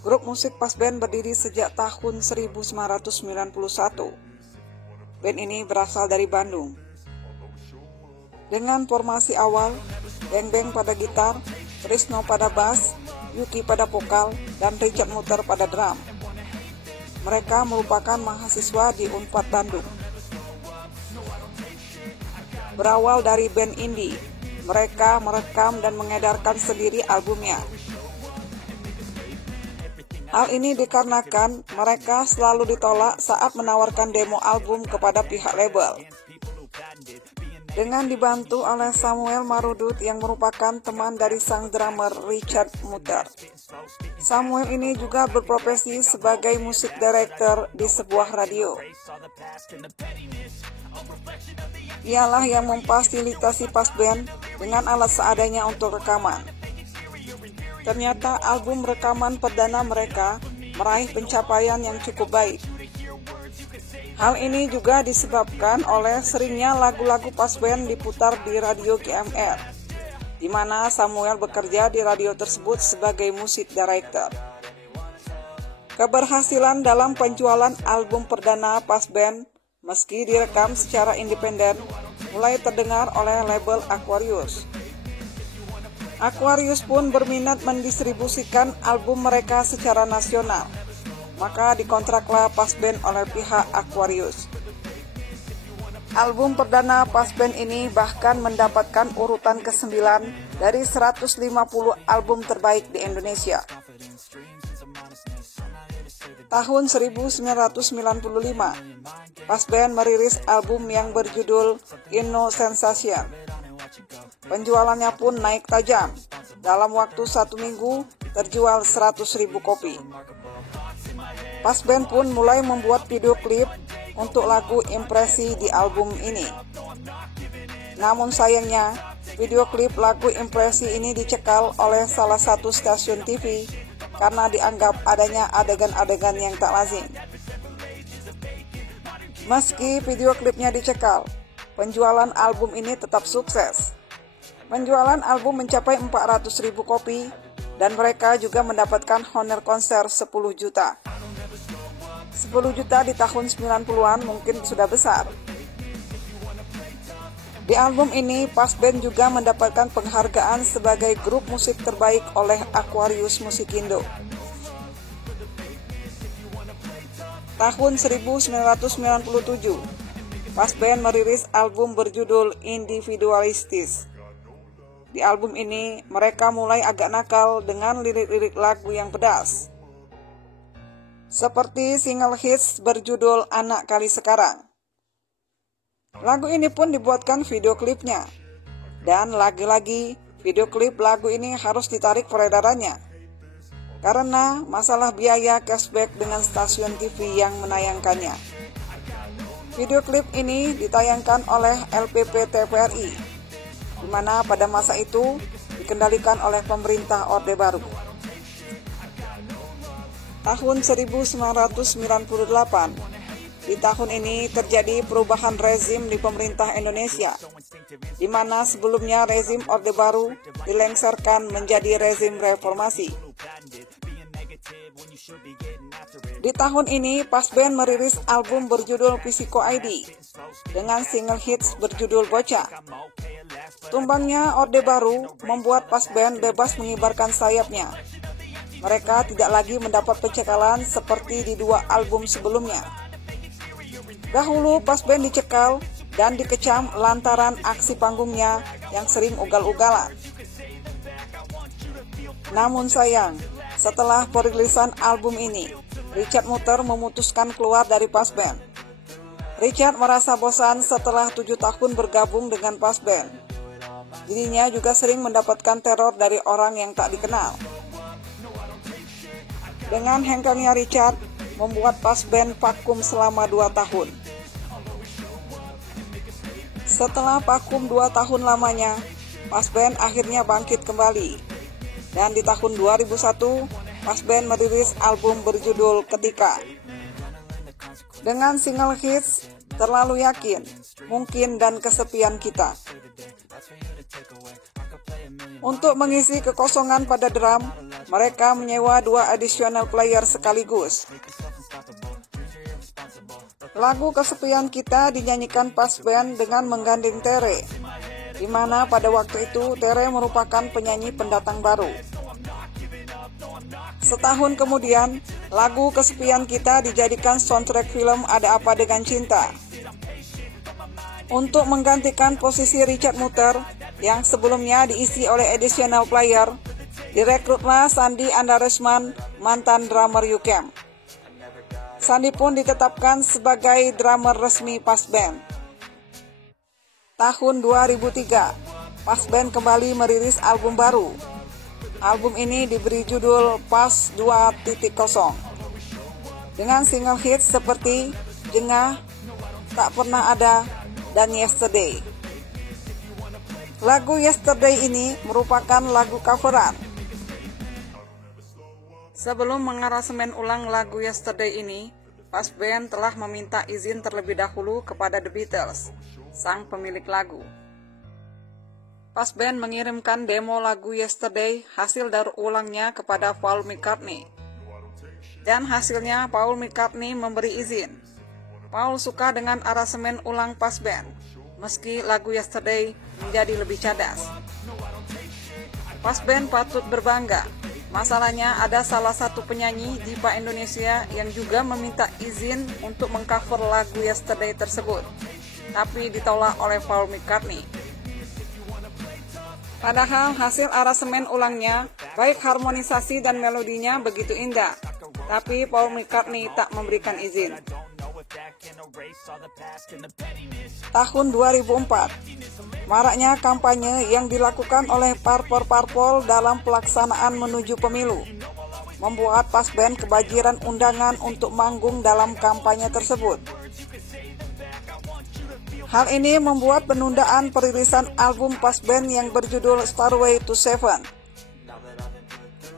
Grup musik Pasben berdiri sejak tahun 1991. Band ini berasal dari Bandung. Dengan formasi awal, Beng Beng pada gitar, Trisno pada bass, Yuki pada vokal, dan Richard Muter pada drum. Mereka merupakan mahasiswa di Unpad Bandung. Berawal dari band indie, mereka merekam dan mengedarkan sendiri albumnya. Hal ini dikarenakan mereka selalu ditolak saat menawarkan demo album kepada pihak label. Dengan dibantu oleh Samuel Marudut yang merupakan teman dari sang drummer Richard Muter. Samuel ini juga berprofesi sebagai musik director di sebuah radio. Ialah yang memfasilitasi Pasben dengan alat seadanya untuk rekaman. Ternyata album rekaman perdana mereka meraih pencapaian yang cukup baik. Hal ini juga disebabkan oleh seringnya lagu-lagu Pasben diputar di radio GMR, di mana Samuel bekerja di radio tersebut sebagai musik director. Keberhasilan dalam penjualan album perdana Pasben meski direkam secara independen mulai terdengar oleh label Aquarius. Aquarius pun berminat mendistribusikan album mereka secara nasional, maka dikontraklah Pasben oleh pihak Aquarius. Album perdana Pasben ini bahkan mendapatkan urutan ke-9 dari 150 album terbaik di Indonesia. Tahun 1995, Pasben merilis album yang berjudul Inno Sensation. Penjualannya pun naik tajam. Dalam waktu 1 minggu terjual 100.000 kopi. Pasben pun mulai membuat video klip untuk lagu Impresi di album ini. Namun sayangnya, video klip lagu Impresi ini dicekal oleh salah satu stasiun TV karena dianggap adanya adegan-adegan yang tak lazim. Meski video klipnya dicekal, penjualan album ini tetap sukses. Penjualan album mencapai 400.000 kopi dan mereka juga mendapatkan honor konser 10 juta. 10 juta di tahun 90-an mungkin sudah besar. Di album ini, Pasben juga mendapatkan penghargaan sebagai grup musik terbaik oleh Aquarius Musikindo. Tahun 1997, Pasben merilis album berjudul Individualistis. Di album ini, mereka mulai agak nakal dengan lirik-lirik lagu yang pedas. Seperti single hits berjudul Anak Kali Sekarang. Lagu ini pun dibuatkan video klipnya. Dan lagi-lagi, video klip lagu ini harus ditarik peredarannya. Karena masalah biaya cashback dengan stasiun TV yang menayangkannya. Video klip ini ditayangkan oleh LPP TVRI. Di mana pada masa itu dikendalikan oleh pemerintah Orde Baru. Tahun 1998, di tahun ini terjadi perubahan rezim di pemerintah Indonesia, di mana sebelumnya rezim Orde Baru dilengsarkan menjadi rezim reformasi. Di tahun ini, Pasben merilis album berjudul Physico ID dengan single hits berjudul Bocah. Tumbangnya Orde Baru membuat Pasben bebas mengibarkan sayapnya. Mereka tidak lagi mendapat pencekalan seperti di 2 album sebelumnya. Dahulu Pasben dicekal dan dikecam lantaran aksi panggungnya yang sering ugal-ugalan. Namun sayang, setelah perilisan album ini, Richard Muter memutuskan keluar dari Pasben. Richard merasa bosan setelah 7 tahun bergabung dengan Pasben. Dirinya juga sering mendapatkan teror dari orang yang tak dikenal. Dengan hengkangnya Richard membuat Pasben vakum selama 2 tahun. Setelah vakum 2 tahun lamanya, Pasben akhirnya bangkit kembali. Dan di tahun 2001, Pasben merilis album berjudul Ketika. Dengan single hits Terlalu Yakin, Mungkin, dan Kesepian Kita. Untuk mengisi kekosongan pada drum, mereka menyewa 2 additional player sekaligus. Lagu Kesepian Kita dinyanyikan pas band dengan menggandeng Tere, di mana pada waktu itu Tere merupakan penyanyi pendatang baru. Setahun kemudian, lagu Kesepian Kita dijadikan soundtrack film Ada Apa Dengan Cinta. Untuk menggantikan posisi Richard Muter yang sebelumnya diisi oleh additional player, direkrutlah Sandi Andaresman, mantan drummer U-Camp. Sandi pun ditetapkan sebagai drummer resmi Pas Band. Tahun 2003, Pas Band kembali merilis album baru. Album ini diberi judul Pas 2.0 dengan single hits seperti Jengah, Tak Pernah Ada, dan Yesterday. Lagu Yesterday ini merupakan lagu coveran. Sebelum mengaransemen ulang lagu Yesterday ini, Pas Band telah meminta izin terlebih dahulu kepada The Beatles, sang pemilik lagu. Pas Band mengirimkan demo lagu Yesterday hasil daur ulangnya kepada Paul McCartney. Dan hasilnya Paul McCartney memberi izin. Paul suka dengan aransemen ulang Pas Band, meski lagu Yesterday menjadi lebih cadas. Pas Band patut berbangga. Masalahnya ada salah satu penyanyi diva Indonesia yang juga meminta izin untuk mengcover lagu Yesterday tersebut, tapi ditolak oleh Paul McCartney. Padahal hasil aransemen ulangnya, baik harmonisasi dan melodinya begitu indah, tapi Paul McCartney tak memberikan izin. Tahun 2004, maraknya kampanye yang dilakukan oleh parpol dalam pelaksanaan menuju pemilu, membuat Pas Band kebajiran undangan untuk manggung dalam kampanye tersebut. Hal ini membuat penundaan perilisan album Pas Band yang berjudul Starway to Heaven.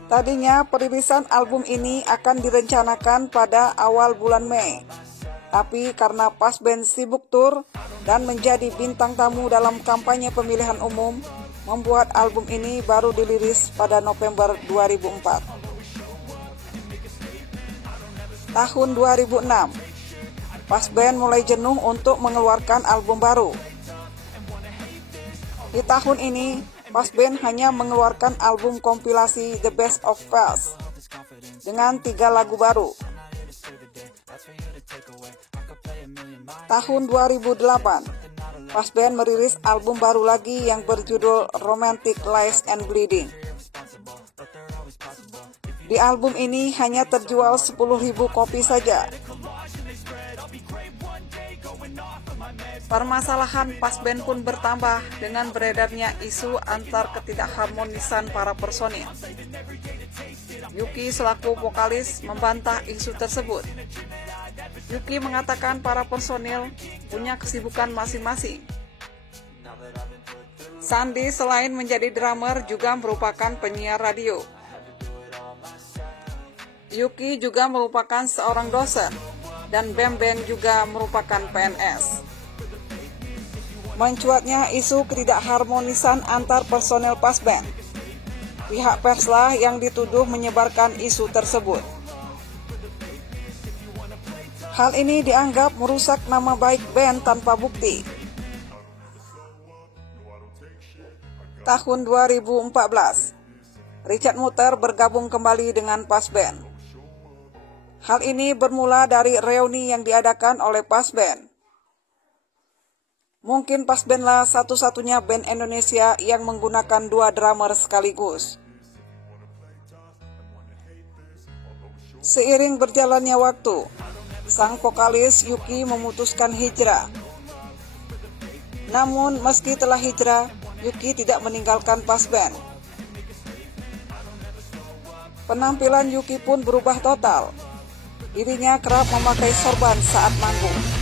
Tadinya perilisan album ini akan direncanakan pada awal bulan Mei, tapi karena Pas Band sibuk tur dan menjadi bintang tamu dalam kampanye pemilihan umum, membuat album ini baru dirilis pada November 2004. Tahun 2006, Pas Band mulai jenuh untuk mengeluarkan album baru. Di tahun ini, Pas Band hanya mengeluarkan album kompilasi The Best of Pas dengan 3 lagu baru. Tahun 2008, Pas Band merilis album baru lagi yang berjudul Romantic Lies and Bleeding. Di album ini hanya terjual 10.000 kopi saja. Permasalahan Pas Band pun bertambah dengan beredarnya isu antar ketidakharmonisan para personil. Yuki selaku vokalis membantah isu tersebut. Yuki mengatakan para personil punya kesibukan masing-masing. Sandi selain menjadi drummer juga merupakan penyiar radio. Yuki juga merupakan seorang dosen dan Bam Bam juga merupakan PNS. Mencuatnya isu ketidakharmonisan antar personel Pas Band. Pihak perslah yang dituduh menyebarkan isu tersebut. Hal ini dianggap merusak nama baik band tanpa bukti. Tahun 2014, Richard Muter bergabung kembali dengan Pas Band. Hal ini bermula dari reuni yang diadakan oleh Pas Band. Mungkin Pas Band lah satu-satunya band Indonesia yang menggunakan 2 drummer sekaligus. Seiring berjalannya waktu, sang vokalis Yuki memutuskan hijrah. Namun meski telah hijrah, Yuki tidak meninggalkan Pas Band. Penampilan Yuki pun berubah total. Dirinya kerap memakai sorban saat manggung.